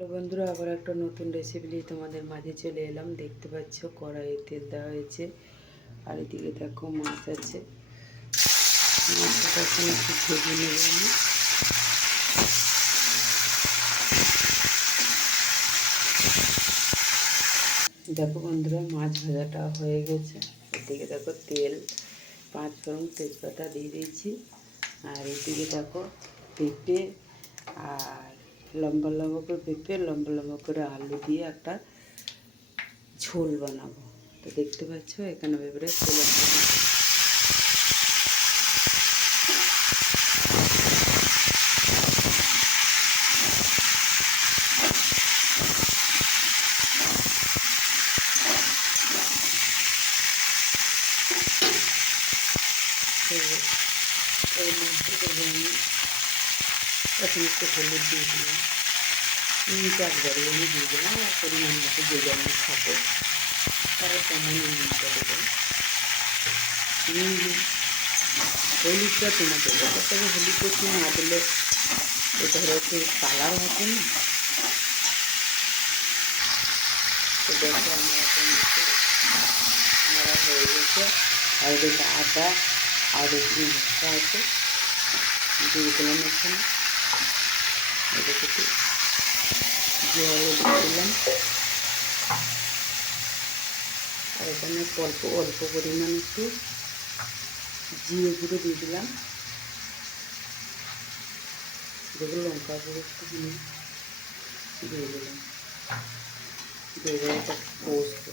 Hello বন্ধুরা, আবার একটা নতুন রেসিপি নিয়ে তোমাদের মাঝে চলে এলাম। দেখতে পাচ্ছ কড়াইয়ে তেল দেওয়া হয়েছে, আর এদিকে দেখো মাছ আছে। মাছটা এখন একটু ভেজে নেব আমি। দেখো বন্ধুরা, মাছ ভাজাটা হয়ে গেছে। এদিকে দেখো তেল, 5 ফোড়ন, তেজপাতা দিয়ে দিয়েছি। আর এদিকে দেখো পেঁপে আর লম্বা লম্বা করে পেঁপে, লম্বা লম্বা করে আলু দিয়ে একটা ঝোল বানাবো। তো দেখতে পাচ্ছ এখানে এবারে তেলে এর মধ্যে দেবো আমি এখন একটু হলুদ দিয়ে দিলাম, একবারে আমি দিয়ে দিলাম। আর পরিমাণ মতো যে যেমন খাবো তারা তেমন নুনটা দেবেন। হলুদটা তোমাকে দেবো, তবে হলুদটা একটু না দিলে এটা হচ্ছে কালার হবে না। তো দেখো আমার এখন নাড়া হয়ে গেছে। আর এদিকে আদা আর একটু মশলা আছে দিয়ে দিলাম এখানে। এদিকে একটু জলও দিয়ে দিলাম। আর এখানে অল্প পরিমাণ একটু জিরে গুঁড়ো দিয়ে দিলাম। যেগুলো লঙ্কা গুঁড়ো একটু দিয়ে দিলাম, দিয়ে এটা পোস্ত।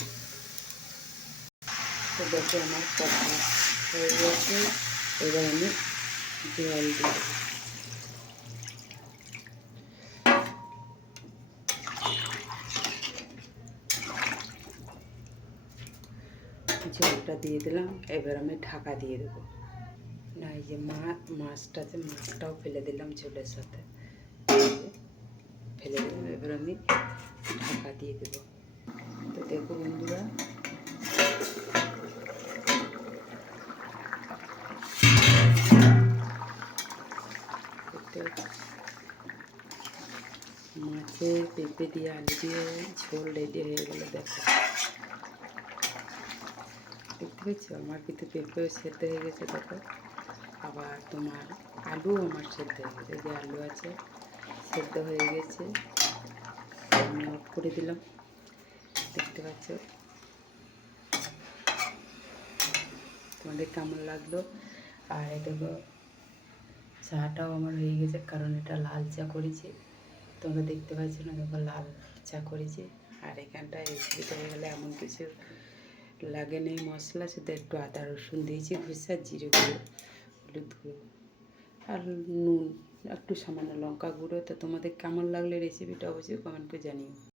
তো দেখো আমার কষা হয়ে গেছে। এবার আমি জল দিয়ে দেবো। জলটা দিয়ে দিলাম, এবার আমি ঢাকা দিয়ে দেবো। না, এই যে মাছটাও ফেলে দিলাম ঝোলের সাথে, ফেলে দিলাম। এবার আমি ঢাকা দিয়ে দেবো। তো দেখো বন্ধুরা, মাছের পেঁপে দিয়ে আলু দিয়ে ঝোল রেডি হয়ে গেলো। দেখো দেখতে পাচ্ছ আমার কিন্তু পেঁপেও সেদ্ধ হয়ে গেছে। দেখো আবার তোমার আলুও আমার সেদ্ধ হয়ে গেছে, যে আলু আছে সেদ্ধ হয়ে গেছে। আমি অফ করে দিলাম। দেখতে পাচ্ছ তোমাদের কেমন লাগলো। আর দেখো চাটাও আমার হয়ে গেছে, কারণ এটা লাল চা করেছি। তোমরা দেখতে পাচ্ছ না, দেখো লাল চা করেছি। আর এখানটায় রেসিপিটা হয়ে গেলে এমন কিছু লাগে নেই মশলা, শুধু একটু আদা রসুন দিয়েছি, ঘুষা জিরে গুঁড়ো, হলুদ গুঁড়ো আর নুন, একটু সামান্য লঙ্কা গুঁড়ো। তো তোমাদের কেমন লাগলে রেসিপিটা অবশ্যই কমেন্ট করে জানিও।